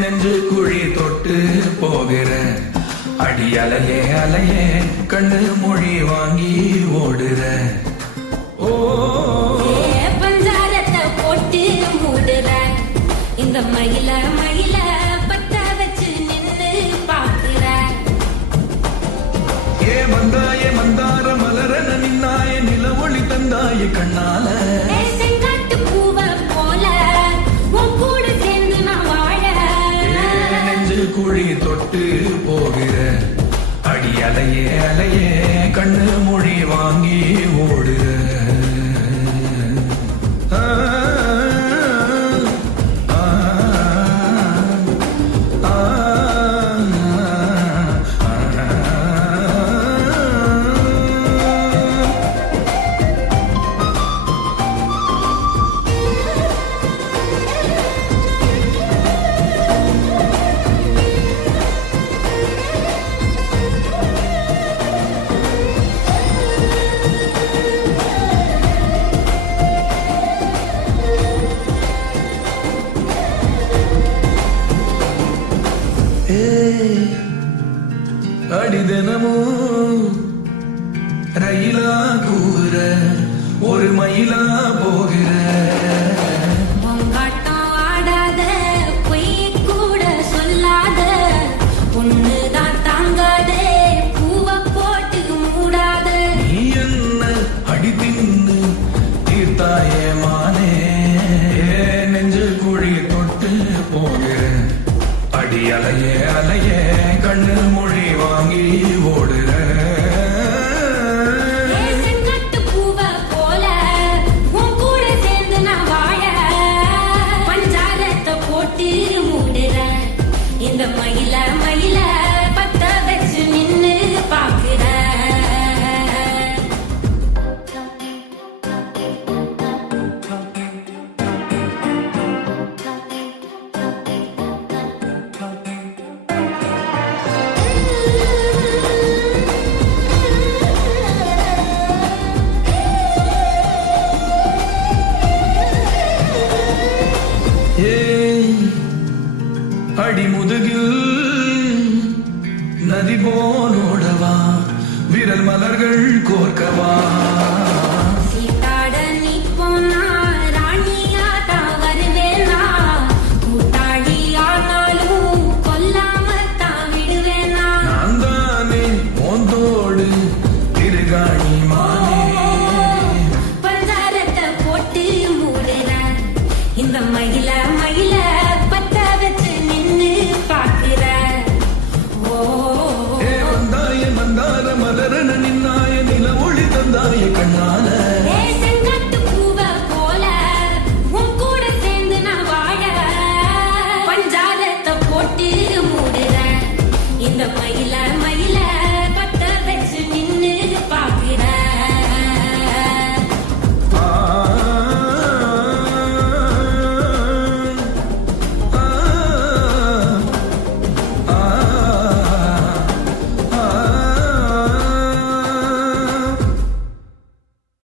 நெஞ்சு குழி தொட்டு போகிற அடி அலையே அலையே கண்ணு மொழி வாங்கி ஓடுற ஓ பஞ்சாரத்தை போட்டு மூடுற இந்த மயில மயில பத்த வச்சு நின்னு பாக்குற ஏ மந்தார மலரன நின்னாய நில ஒளி தந்தாய கண்ணால செங்காட்டு பூவ போல உன் கூட சேர்ந்து நான் வாழ நெஞ்சு குழி தொட்டு போகிற அடி அலையே அலையே கண்ணு மொழி வாங்கி ஓடுற அடிதனமும் ரயிலா கூற ஒரு மயிலா போகிற பொங்காட்டம் ஆடாத பொய் கூட சொல்லாத பொண்ணுதான் தாங்காதே பூவ போட்டு மூடாத நீ என்ன அடி தின்னு தீர்த்தாயே மானே நெஞ்சு குழி தொட்டு போகிற அடி அலையே அலையே கண்ணு மொழி வாங்கி ஓடுற செங்கட்டு பூவ போல உன் கூட சேர்ந்து நான் வாழ பஞ்சாரத்தை போட்டு மூடுற இந்த மயில மயில பத்த வச்சு நின்னு பாக்குற அடிமுதுகில் நதி போனோடவா விரல் மலர்கள் கோர்க்கவா